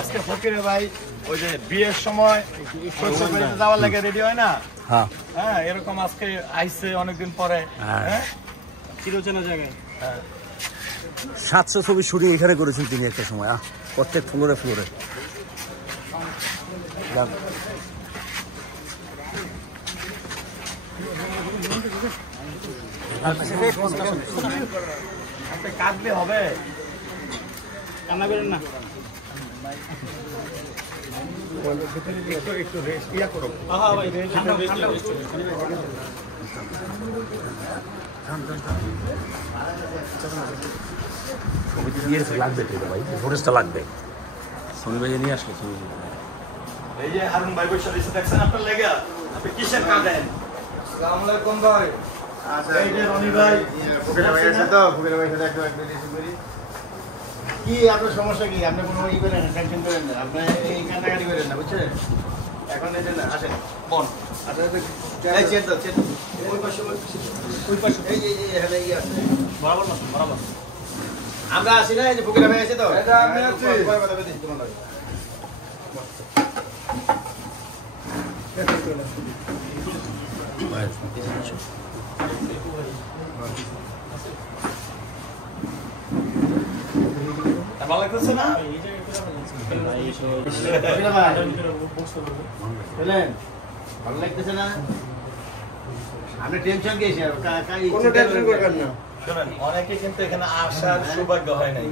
আজকে ফকিরে ভাই ওই যে বিয়ের সময় যাওয়ার লাগে রেডি হয় না, হ্যাঁ এরকম আজকে আইছে অনেকদিন পরে। হ্যাঁ চিরচেনা জায়গায় 700 ছবি শুটিং এখানে করেছেন তিনি একটা সময়। প্রত্যেক ফ্লোরে ফ্লোরে কাঁদলে হবে, কান্না করেন না। একটু রেস্ট ইয়া করো। লাগবে ভাই, ফোরেস্টটা লাগবে। সোনি ভাই নিয়ে আসলো। এই যে হারুন ভাই বসে রয়েছে দেখছেন আপনার লেগে, আপনি কিসের কাঁদেন? আসসালামু আলাইকুম ভাই। এই যে রনি ভাই, ফকির ভাই আছে তো, ফকির ভাই সাথে একটু রিসিভ করি। কি আপনার সমস্যা কি? আপনি কোনো ই করেন না, টেনশন করেন না, আপনি এই কান্নাকাটি করেন না, বুঝছেন? এখন এই যে না আসেন বন, আসলে এই চেয়ার দাও, চেয়ার ওই পাশে এই যে এখানে ই আছে বরাবর না, বরাবর আমরা আসি না। এই যে ফকির ভাই আছে তো, এটা আমি আছি, পরে কথা বলতে কোনো লাগে। ভালো লাগতেছে না? ভালো লাগতেছে না? আপনি টেনশন গেছি, কোনো টেনশন করবেন না। শোনেন, অনেকে কিন্তু এখানে আসার সৌভাগ্য হয় নাই।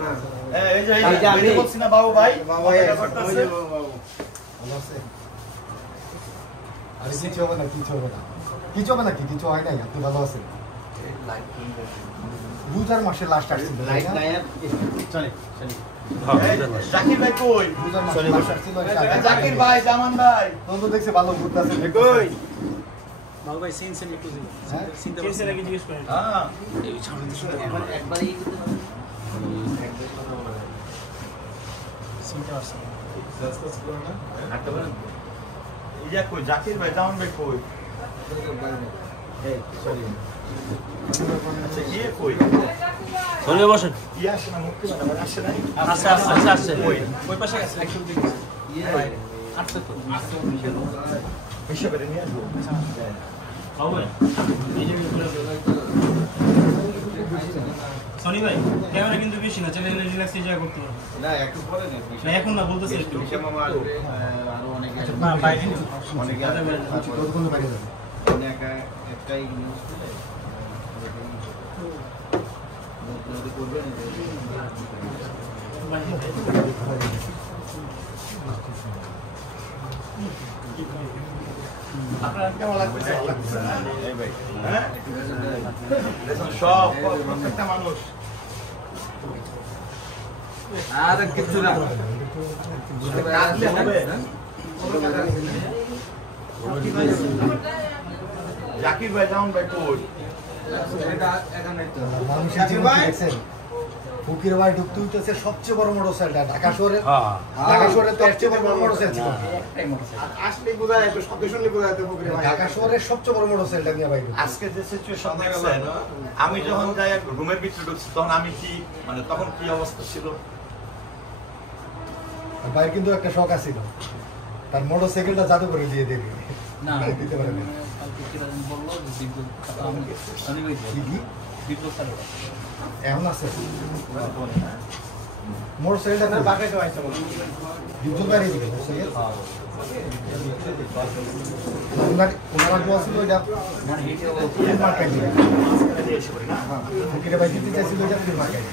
এই যে আমি বলছি না বাবু ভাই, করতেছে আরে কিছু হবে না, কিছু হবে না, কিছু হবে না, কিছু হয় নাই। আপনি ভালো আছেন? 2-4 মাসের লাস্ট আসছিল, জাকির ভাই কই? জাকির ভাই, জামান ভাই তো দেখছে ভালো ঘুরতেছে কই? বাবু ভাই সিন সিন একটু সিনতে পারছেন নাকি জিজ্ঞেস করেন। হ্যাঁ এই সামনে তো শুধু একবারই সিনতে পারছেন। ইয়া কই? জাকির ভাই, জামান ভাই কই? আচ্ছা ইয়ে কই? সোনি বসেন। ইয়ে আসে না, মুক্তি মানে আসে নাই? আচ্ছা আচ্ছা আচ্ছা কই ওই পাশে আছে একটু দেখি। ইয়ে আসছে তো হিসাবে নিয়ে আসবো। বাবু ভাই এই যে সনি ভাই ক্যামেরা কিন্তু বেশি না, চ্যানেল রিল্যাক্স জায়গা করতে পারো না একটু পরে নেই, না এখন না বলতেছে একটু মামা আরো অনেকে না বাইরে অনেকে কতক্ষণ বাইরে যাবে? একা একটাই নিউজ করবেন। আপনার কেমন লাগছে? হ্যাঁ সব প্রত্যেকটা মানুষ আর কিছু না জাকির ভাই, জামান ভাই কই? মানুষের জীবন দেখছেন, ফকির ভাই ঢুকতে হইতেছে সবচেয়ে বড় মোটরসাইকেলটা ঢাকা শহরে। ঢাকা শহরে তো এর চেয়ে বড় মোটরসাইকেল ছিল, আসলে বোঝায় তো, শব্দ শুনলে বোঝায় তো ফকির ভাই। ঢাকা শহরের সবচেয়ে বড় মোটরসাইকেলটা নিয়ে ভাই আজকে যে সিচুয়েশন দেখছেন, আমি যখন যাই রুমের ভিতরে ঢুকছি তখন আমি কি মানে তখন কি অবস্থা ছিল? ভাই কিন্তু একটা শখ আছিল, তার মোটরসাইকেলটা জাদু করে দিয়ে দেবে না দিতে পারে না। কালকে কি রাজন বললো যে বিদ্যুৎ আমি সনি ভাই কি বিদ্যুৎ চালু এখন আছে মোটরসাইকেলটা বাকি তো আইছে বল বিদ্যুৎ বাড়ি দিবে মোটরসাইকেল। ওনারা বলছিল এটা মার্কেট দিবে, ফকির ভাই দিতে চাইছিল এটা ফ্রি মার্কেট।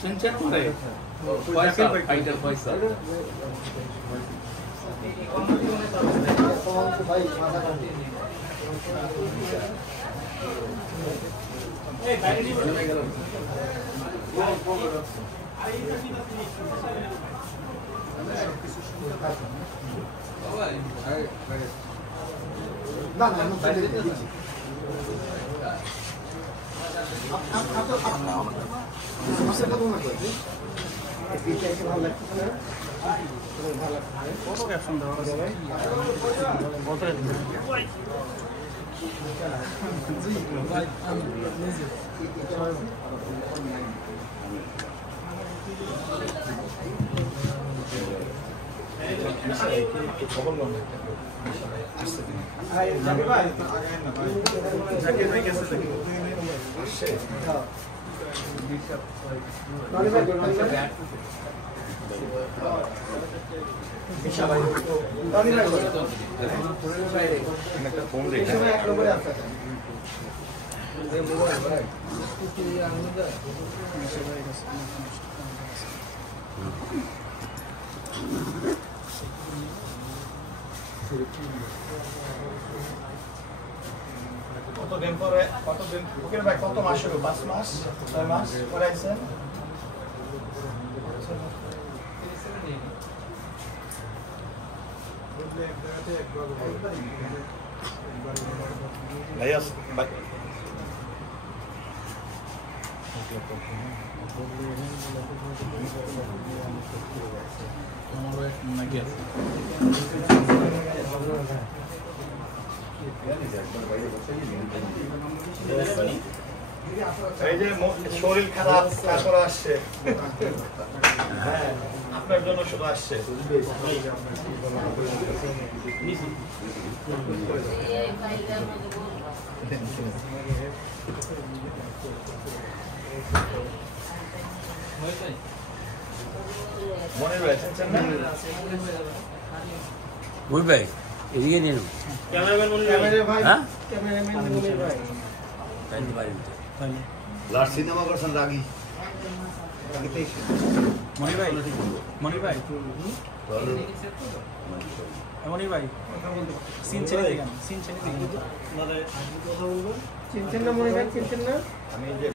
শুনছেন করে পয়সা ফাইটার পয়সা ভাই মাথা কাটে এই বাইরে নিয়ে গেল না না আমি বাইরে দিচ্ছি। কতদিন পরে বুকের ভাই কত মাস হলো? 5 মাস 6 মাস পরে আইছেন? ভাইয়া ভাই এই যে শরীর খারাপ তারপর আসছে, হ্যাঁ আপনার জন্য শুধু আসছে। মনে রয়েছেন না? ওই ভাই এদিকে নিয়ে নেব। ক্যামেরাম্যান মনির ভাই। হ্যাঁ ক্যামেরাম্যান মনির ভাই। লাস্ট সিনেমা করছেন রাগী। মনির ভাই মনির ভাই মনির ভাই সিন ছেড়ে দিগান সিন ছেড়ে দিগান চিনছেন না মনির ভাই, চিনছেন না? আমি যে